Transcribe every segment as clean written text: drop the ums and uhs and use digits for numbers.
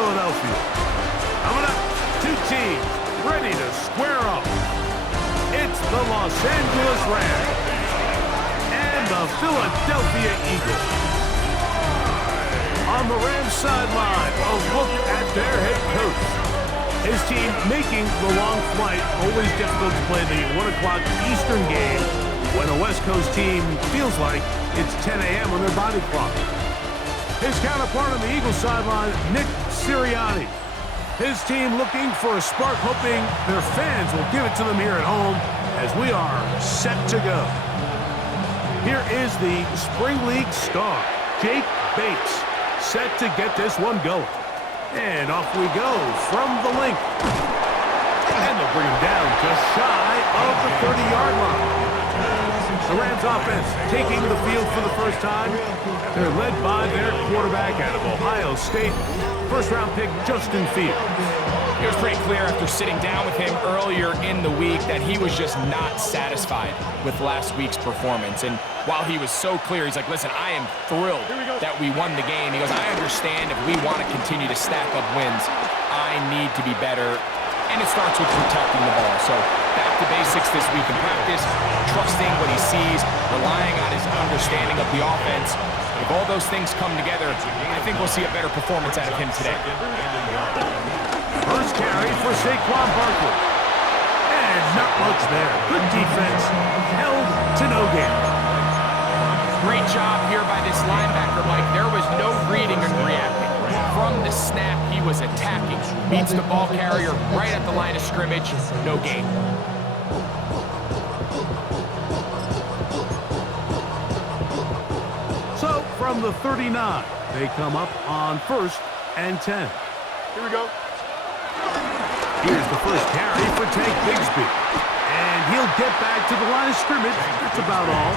Philadelphia. Coming up, two teams ready to square up. It's the Los Angeles Rams and the Philadelphia Eagles. On the Rams sideline, a look at their head coach. His team making the long flight. Always difficult to play the 1 o'clock Eastern game when a West Coast team feels like it's 10 a.m. on their body clock. His counterpart on the Eagles sideline, Nick Sirianni. His team looking for a spark, hoping their fans will give it to them here at home as we are set to go. Here is the Spring League star, Jake Bates, set to get this one going. And off we go from the link. And they'll bring him down just shy of the 30-yard line. The Rams offense taking the field for the first time. They're led by their quarterback out of Ohio State, first-round pick Justin Fields. It was pretty clear after sitting down with him earlier in the week that he was just not satisfied with last week's performance. And while he was so clear, he's like, listen, I am thrilled that we won the game. He goes, I understand if we want to continue to stack up wins, I need to be better. And it starts with protecting the ball. So back to basics this week in practice, trusting what he sees, relying on his understanding of the offense. If all those things come together, I think we'll see a better performance out of him today. First carry for Saquon Barkley. And not much there. Good defense. Held to no gain. Great job here by this linebacker, Mike. There was no reading and reacting. From the snap, he was attacking. Beats the ball carrier right at the line of scrimmage. No gain. So, from the 39, they come up on 1st and 10. Here we go. Here's the first carry for Tank Bigsby. And he'll get back to the line of scrimmage. That's about all.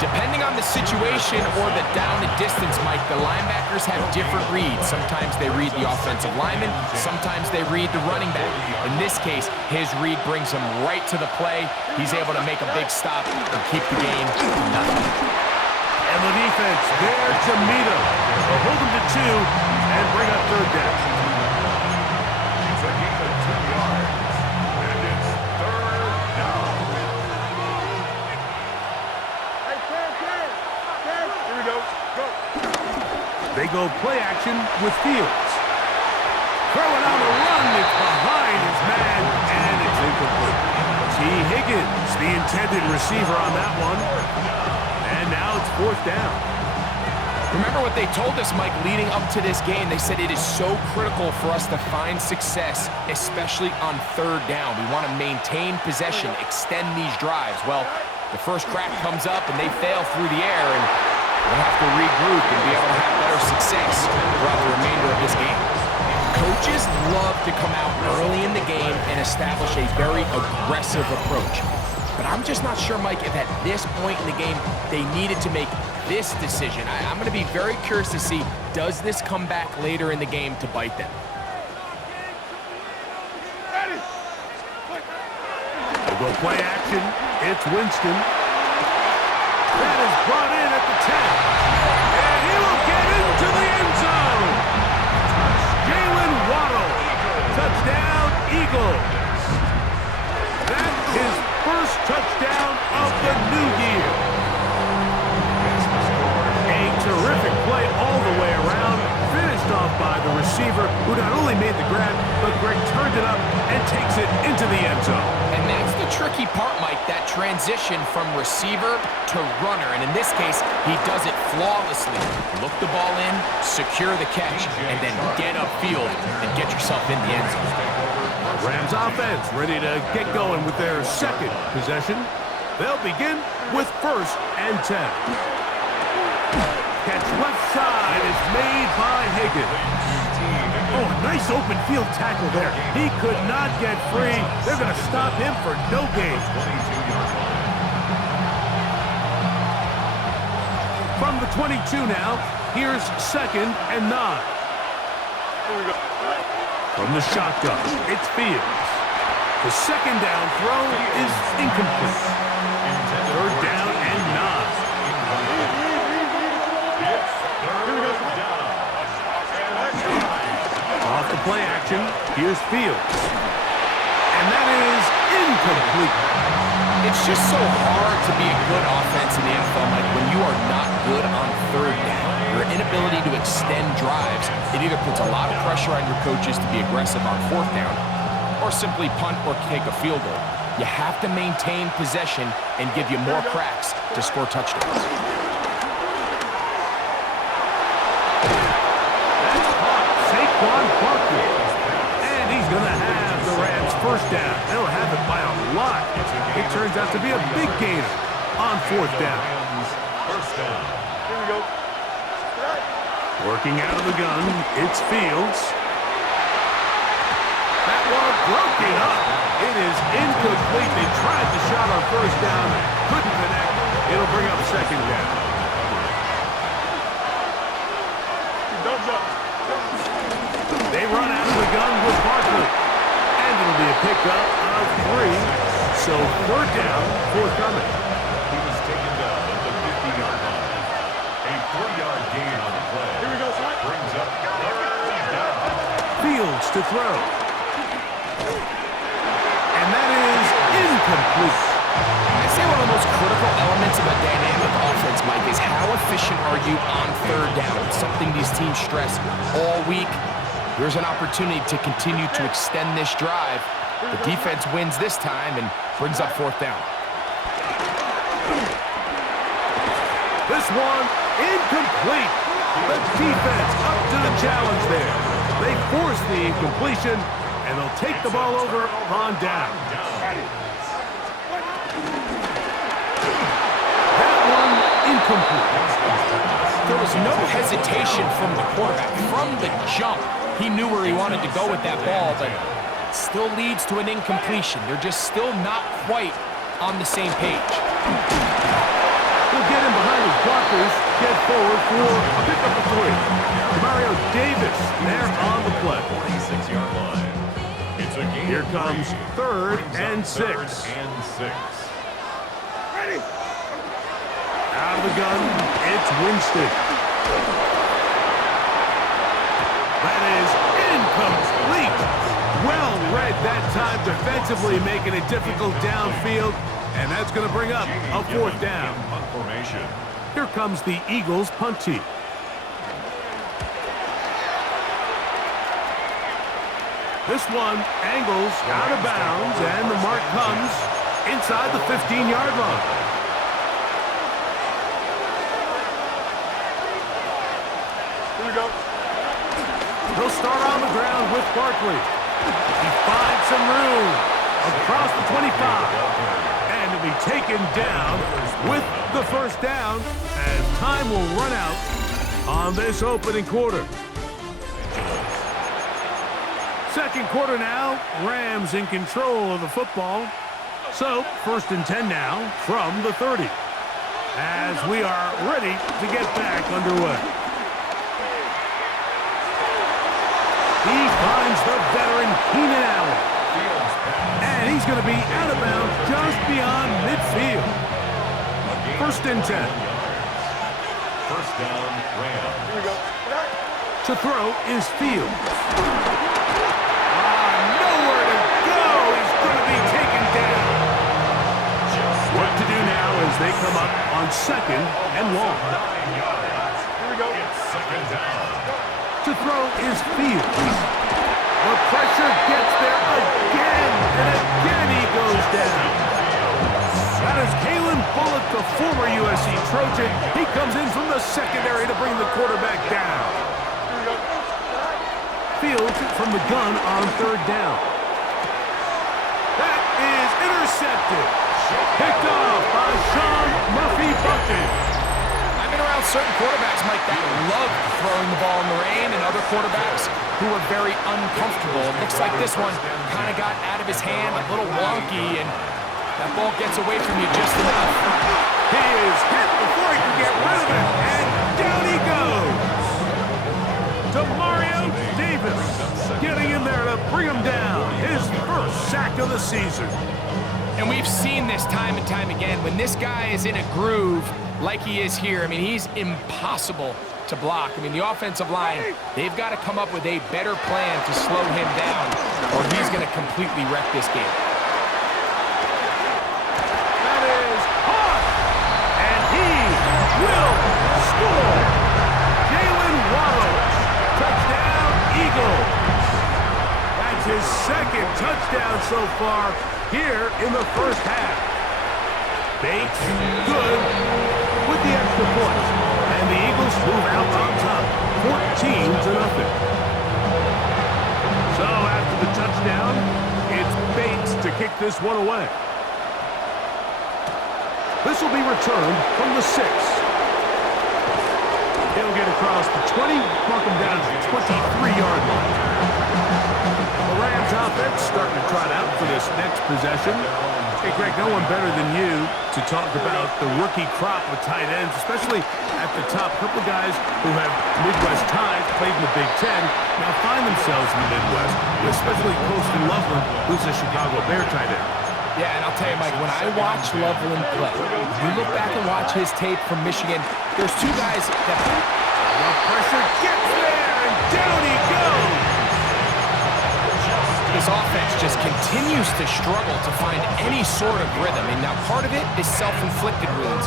Depending on the situation or the down and distance, Mike, the linebackers have different reads. Sometimes they read the offensive lineman. Sometimes they read the running back. In this case, his read brings him right to the play. He's able to make a big stop and keep the game to nothing. And the defense there to meet him. They'll hold him to 2 and bring up 3rd down. They go play action with Fields. Throwing on the run, it's behind his man, and it's incomplete. T. Higgins, the intended receiver on that one. And now it's 4th down. Remember what they told us, Mike, leading up to this game. They said it is so critical for us to find success, especially on 3rd down. We want to maintain possession, extend these drives. Well, the first crack comes up, and they fail through the air, and we'll have to regroup and be able to have better success throughout the remainder of this game. Coaches love to come out early in the game and establish a very aggressive approach. But I'm just not sure, Mike, if at this point in the game they needed to make this decision. I'm going to be very curious to see, does this come back later in the game to bite them? We'll go play action. It's Winston. That is brought in at the 10. And he will get into the end zone. Jalen Waddle. Touchdown, Eagles. That's his first touchdown of the new year. A terrific play all the way around. Finished off by the receiver, who not only made the grab, but Greg turned it up and takes it into the end zone. And that's the tricky part, Mike, that transition from receiver to runner. And in this case, he does it flawlessly. Look the ball in, secure the catch, and then get upfield and get yourself in the end zone. Rams offense ready to get going with their 2nd possession. They'll begin with 1st and 10. Catch left side is made by Higgins. Oh, a nice open field tackle there. He could not get free. They're going to stop him for no gain. From the 22 now, here's 2nd and 9. From the shotgun, it's Fields. The 2nd down throw is incomplete. 3rd down and 9. The play action. Here's Fields. And that is incomplete. It's just so hard to be a good offense in the NFL, Mike, when you are not good on third down. Your inability to extend drives, it either puts a lot of pressure on your coaches to be aggressive on fourth down or simply punt or kick a field goal. You have to maintain possession and give you more cracks to score touchdowns. And he's going to have the Rams first down. They'll have it by a lot. It turns out to be a big gainer on fourth down. First down. Here we go. Working out of the gun, it's Fields. That one broken up. It is incomplete. They tried the shot on first down. Couldn't connect. It'll bring up second down. They run out of the gun with Barkley. And it'll be a pickup of 3. So third down, forthcoming. He was taken down at the 50-yard line. A 3-yard gain on the play. Here we go, son. Brings up third down. Fields to throw. And that is incomplete. I'd say one of the most critical elements of a dynamic offense, Mike, is how efficient are you on third down? It's something these teams stress all week. Here's an opportunity to continue to extend this drive. The defense wins this time and brings up fourth down. This one incomplete. The defense up to the challenge there. They force the incompletion, and they'll take the ball over on down. That one incomplete. There was no hesitation from the quarterback. From the jump, he knew where he wanted to go with that ball, but it still leads to an incompletion. They're just still not quite on the same page. He'll get him behind his blockers, get forward for a pickup of 3. Mario Davis there on the play. 46-yard line. It's a gain. Here comes third and 6. Ready. Out of the gun, it's Winston. That is incomplete. Well read that time defensively, making it difficult downfield, and that's going to bring up a fourth down. Formation. Here comes the Eagles punt team. This one angles out of bounds, and the mark comes inside the 15-yard line. Here we go. He'll start on the ground with Barkley. He finds some room across the 25. And he'll be taken down with the first down as time will run out on this opening quarter. Second quarter now, Rams in control of the football. So, first and 10 now from the 30 as we are ready to get back underway. He finds the veteran Keenan Allen. And he's going to be out of bounds just beyond midfield. First and 10. First down, Rams. Here we go. To throw is Fields. Nowhere to go. He's going to be taken down. What to do now as they come up on second and long. 9 yards. Here we go. It's second down. To throw is Fields. The pressure gets there again, and again he goes down. That is Kalen Bullock, the former USC Trojan. He comes in from the secondary to bring the quarterback down. Fields from the gun on third down. That is intercepted. Picked off by Sean Murphy-Bunting. I've been around certain quarterbacks, Mike, that love throwing the ball in the rain, and other quarterbacks who are very uncomfortable. It looks like this one kind of got out of his hand, a little wonky, and that ball gets away from you just enough. He is hit before he can get rid of it, and down he goes. Mario Davis getting in there to bring him down. His first sack of the season. And we've seen this time and time again. When this guy is in a groove like he is here, I mean, he's impossible to block. I mean, the offensive line, they've got to come up with a better plan to slow him down, or he's going to completely wreck this game. That is hot, and he will score. Jalen Waddle, touchdown Eagles. That's his second touchdown so far here in the first half. Bates, good with the extra point. And the Eagles move out on top, 14-0. So after the touchdown, it's Bates to kick this one away. This will be returned from the 6. He'll get across the 20, mark him down to the 23-yard line. The Rams offense starting to trot out for this next possession. Hey, Greg, no one better than you to talk about the rookie crop of tight ends, especially at the top. A couple of guys who have Midwest ties, played in the Big Ten, now find themselves in the Midwest, especially Colston Loveland, who's a Chicago Bear tight end. Yeah, and I'll tell you, Mike, when I watch Loveland play, you look back and watch his tape from Michigan, there's two guys that... The pressure gets there, and down he goes! This offense just continues to struggle to find any sort of rhythm. And now part of it is self-inflicted wounds,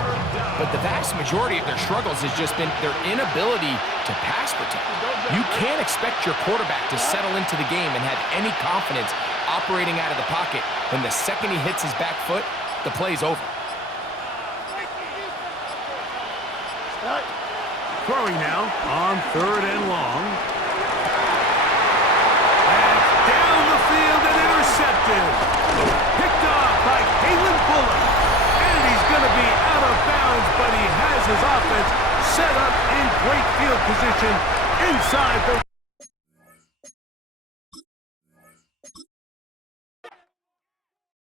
but the vast majority of their struggles has just been their inability to pass protect. You can't expect your quarterback to settle into the game and have any confidence operating out of the pocket when the second he hits his back foot, the play's over. Throwing now on 3rd and long. And intercepted. Picked off by Kalen Bullock. And he's going to be out of bounds, but he has his offense set up in great field position inside the